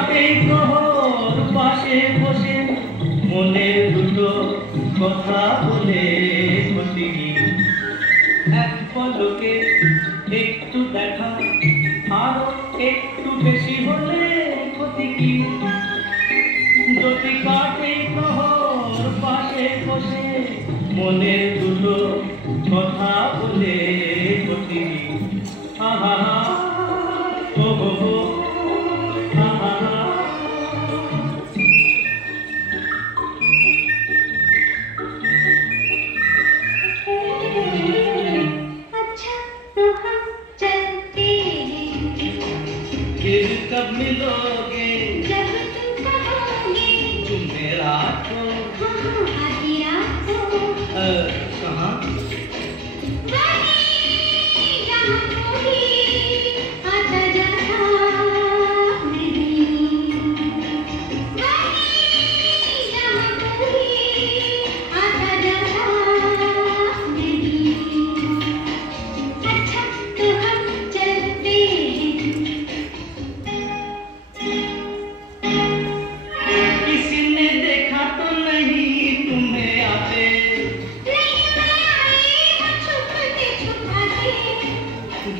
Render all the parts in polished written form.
কাটে প্রহর পাশে বসে মনের দুটো কথা বলে প্রতিদিন এক পলকে একটু দেখা আরো একটু বেশি হলে ক্ষতি কি যদি কাটে প্রহর পাশে বসে মনের দুটো কথা বলে প্রতিদিন আহা ও হো আহা फिर कब मिलोगे जब तुम कहोगे जुमेरात को आधी रात को कहाँ वहीं जहाँ कोई आता जाता नहीं वहीं जहाँ कोई आता जाता नहीं अच्छा तो हम चलते हैं किसी ने देखा तो नहीं तुम्हें आते नहीं मैं आई हूँ छुपते छुपाते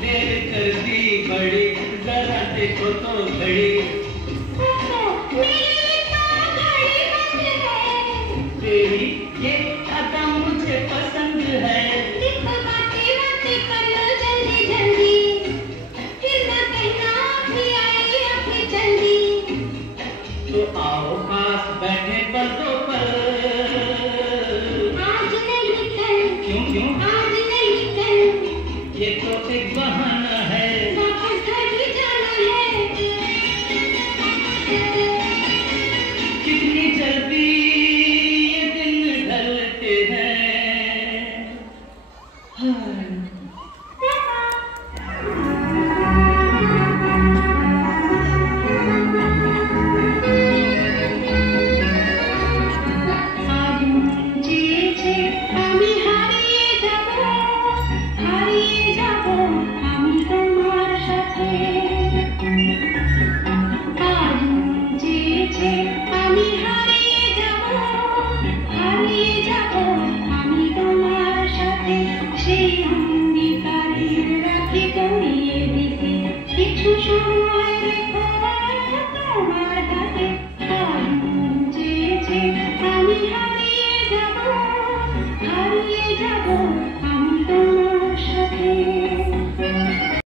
देर कर दी बड़ी जरा देखो तो घड़ी मेरी तो घड़ी बंद है तेरी ये अदा मुझे पसंद है देखो बातें बातें कर लो जल्दी जल्दी फिर ना कहना भी आई अपनी जल्दी तो आओ